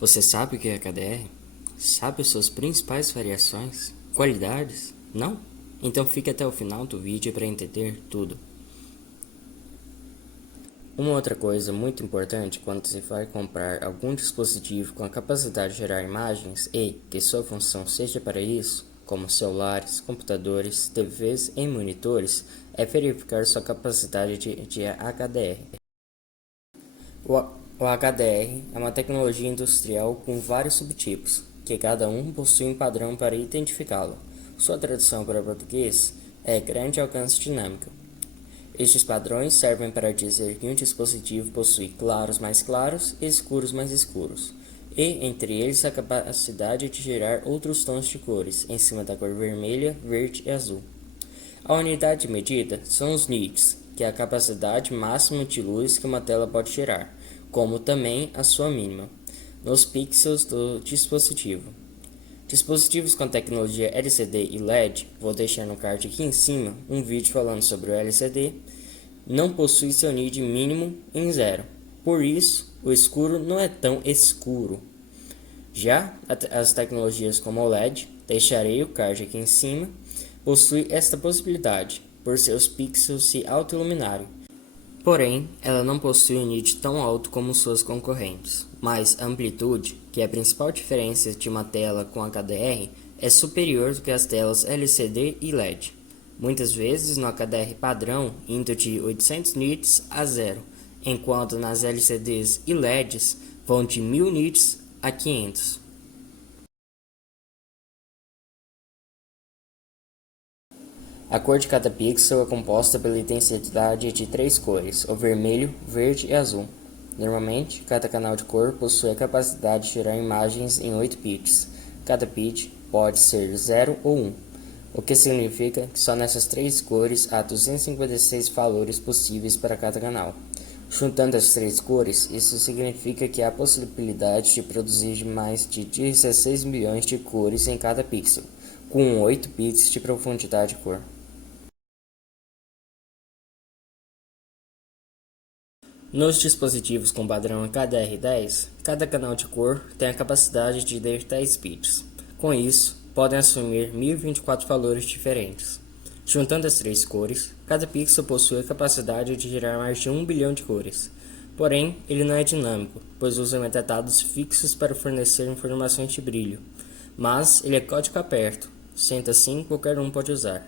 Você sabe o que é HDR? Sabe as suas principais variações? Qualidades? Não? Então fique até o final do vídeo para entender tudo. Uma outra coisa muito importante quando você vai comprar algum dispositivo com a capacidade de gerar imagens e que sua função seja para isso, como celulares, computadores, TVs e monitores, é verificar sua capacidade de HDR. O HDR é uma tecnologia industrial com vários subtipos, que cada um possui um padrão para identificá-lo. Sua tradução para português é grande alcance dinâmico. Estes padrões servem para dizer que um dispositivo possui claros mais claros e escuros mais escuros, e entre eles a capacidade de gerar outros tons de cores em cima da cor vermelha, verde e azul. A unidade de medida são os nits, que é a capacidade máxima de luz que uma tela pode gerar, como também a sua mínima, nos pixels do dispositivo. Dispositivos com tecnologia LCD e LED, vou deixar no card aqui em cima um vídeo falando sobre o LCD, não possui seu nit mínimo em zero. Por isso, o escuro não é tão escuro. Já as tecnologias como o LED, deixarei o card aqui em cima, possui esta possibilidade, por seus pixels se autoiluminarem. Porém, ela não possui um nit tão alto como suas concorrentes, mas a amplitude, que é a principal diferença de uma tela com HDR, é superior do que as telas LCD e LED. Muitas vezes no HDR padrão, indo de 800 nits a zero, enquanto nas LCDs e LEDs vão de 1000 nits a 500. A cor de cada pixel é composta pela intensidade de três cores, o vermelho, verde e azul. Normalmente, cada canal de cor possui a capacidade de gerar imagens em 8 bits. Cada bit pode ser 0 ou 1, o que significa que só nessas três cores há 256 valores possíveis para cada canal. Juntando as três cores, isso significa que há a possibilidade de produzir mais de 16 milhões de cores em cada pixel, com 8 bits de profundidade de cor. Nos dispositivos com padrão HDR10, cada canal de cor tem a capacidade de ler 10 bits. Com isso, podem assumir 1024 valores diferentes. Juntando as três cores, cada pixel possui a capacidade de gerar mais de 1 bilhão de cores. Porém, ele não é dinâmico, pois usa metadados fixos para fornecer informações de brilho. Mas ele é código aberto, sendo assim qualquer um pode usar.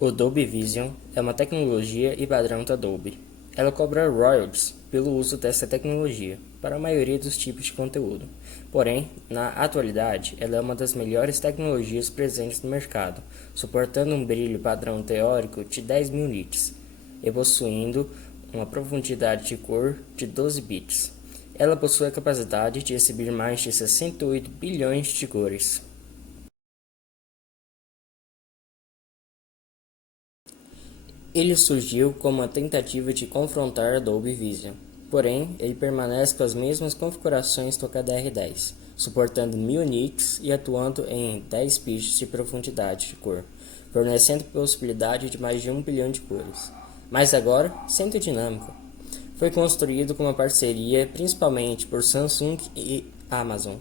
O Dolby Vision é uma tecnologia e padrão da Dolby. Ela cobra royalties pelo uso dessa tecnologia para a maioria dos tipos de conteúdo. Porém, na atualidade, ela é uma das melhores tecnologias presentes no mercado, suportando um brilho padrão teórico de 10.000 nits e possuindo uma profundidade de cor de 12 bits. Ela possui a capacidade de exibir mais de 68 bilhões de cores. Ele surgiu como uma tentativa de confrontar a Dolby Vision, porém ele permanece com as mesmas configurações do HDR10, suportando 1000 nits e atuando em 10 bits de profundidade de cor, fornecendo possibilidade de mais de 1 bilhão de cores. Mas agora, sendo dinâmico. Foi construído com uma parceria principalmente por Samsung e Amazon.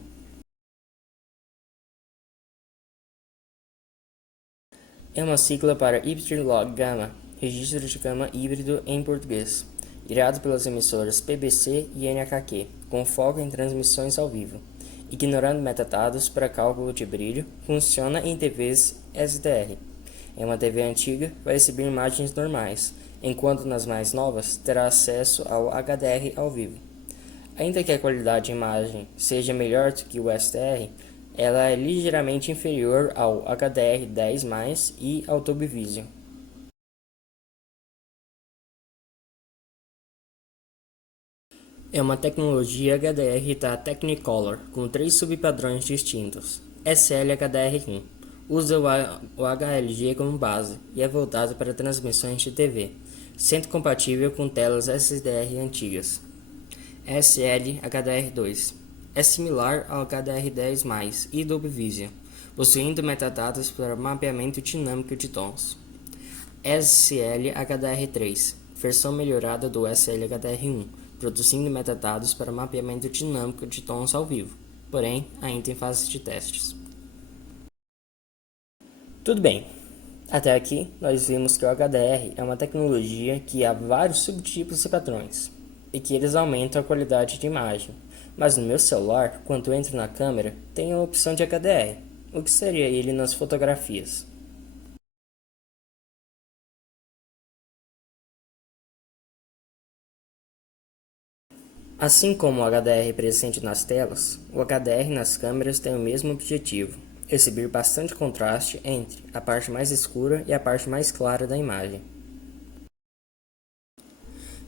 É uma sigla para Hybrid Log Gamma, registro de gama híbrido em português, irado pelas emissoras PBC e NHQ, com foco em transmissões ao vivo. Ignorando metadados para cálculo de brilho, funciona em TVs SDR. Em uma TV antiga, vai exibir imagens normais, enquanto nas mais novas terá acesso ao HDR ao vivo. Ainda que a qualidade de imagem seja melhor do que o SDR, ela é ligeiramente inferior ao HDR10+, e ao Dolby Vision. É uma tecnologia HDR da Technicolor, com três subpadrões distintos. SL-HDR1 usa o HLG como base e é voltado para transmissões de TV, sendo compatível com telas SDR antigas. SL-HDR2 é similar ao HDR10+, e Dolby Vision, possuindo metadados para mapeamento dinâmico de tons. SL-HDR3 versão melhorada do SLHDR1, produzindo metadados para mapeamento dinâmico de tons ao vivo, porém ainda em fase de testes. Tudo bem, até aqui nós vimos que o HDR é uma tecnologia que há vários subtipos e padrões, e que eles aumentam a qualidade de imagem, mas no meu celular, quando entro na câmera, tem a opção de HDR. O que seria ele nas fotografias? Assim como o HDR presente nas telas, o HDR nas câmeras tem o mesmo objetivo: exibir bastante contraste entre a parte mais escura e a parte mais clara da imagem.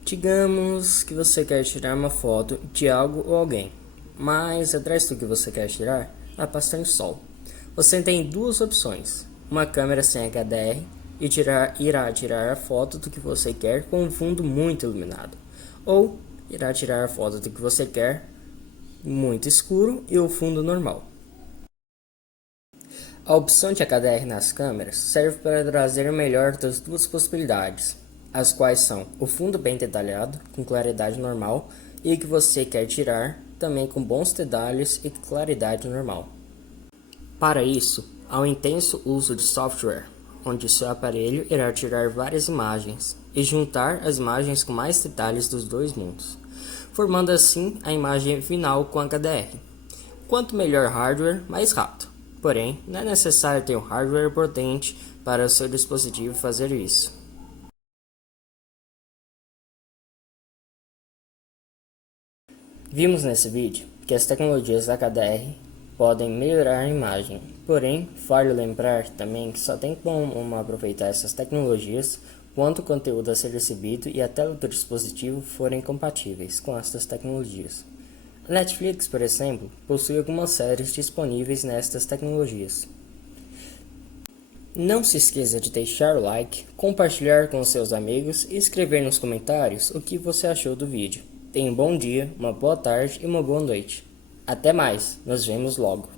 Digamos que você quer tirar uma foto de algo ou alguém, mas atrás do que você quer tirar há bastante sol. Você tem duas opções: uma câmera sem HDR e irá tirar a foto do que você quer com um fundo muito iluminado, ou irá tirar a foto do que você quer muito escuro e o fundo normal. A opção de HDR nas câmeras serve para trazer o melhor das duas possibilidades, as quais são o fundo bem detalhado, com claridade normal, e o que você quer tirar, também com bons detalhes e claridade normal. Para isso, há um intenso uso de software, onde seu aparelho irá tirar várias imagens e juntar as imagens com mais detalhes dos dois mundos, formando assim a imagem final com HDR. Quanto melhor hardware, mais rápido. Porém, não é necessário ter um hardware potente para o seu dispositivo fazer isso. Vimos nesse vídeo que as tecnologias HDR podem melhorar a imagem, porém, vale lembrar também que só tem como aproveitar essas tecnologias quando o conteúdo a ser recebido e a tela do dispositivo forem compatíveis com essas tecnologias. A Netflix, por exemplo, possui algumas séries disponíveis nestas tecnologias. Não se esqueça de deixar o like, compartilhar com seus amigos e escrever nos comentários o que você achou do vídeo. Tenha um bom dia, uma boa tarde e uma boa noite. Até mais, nos vemos logo.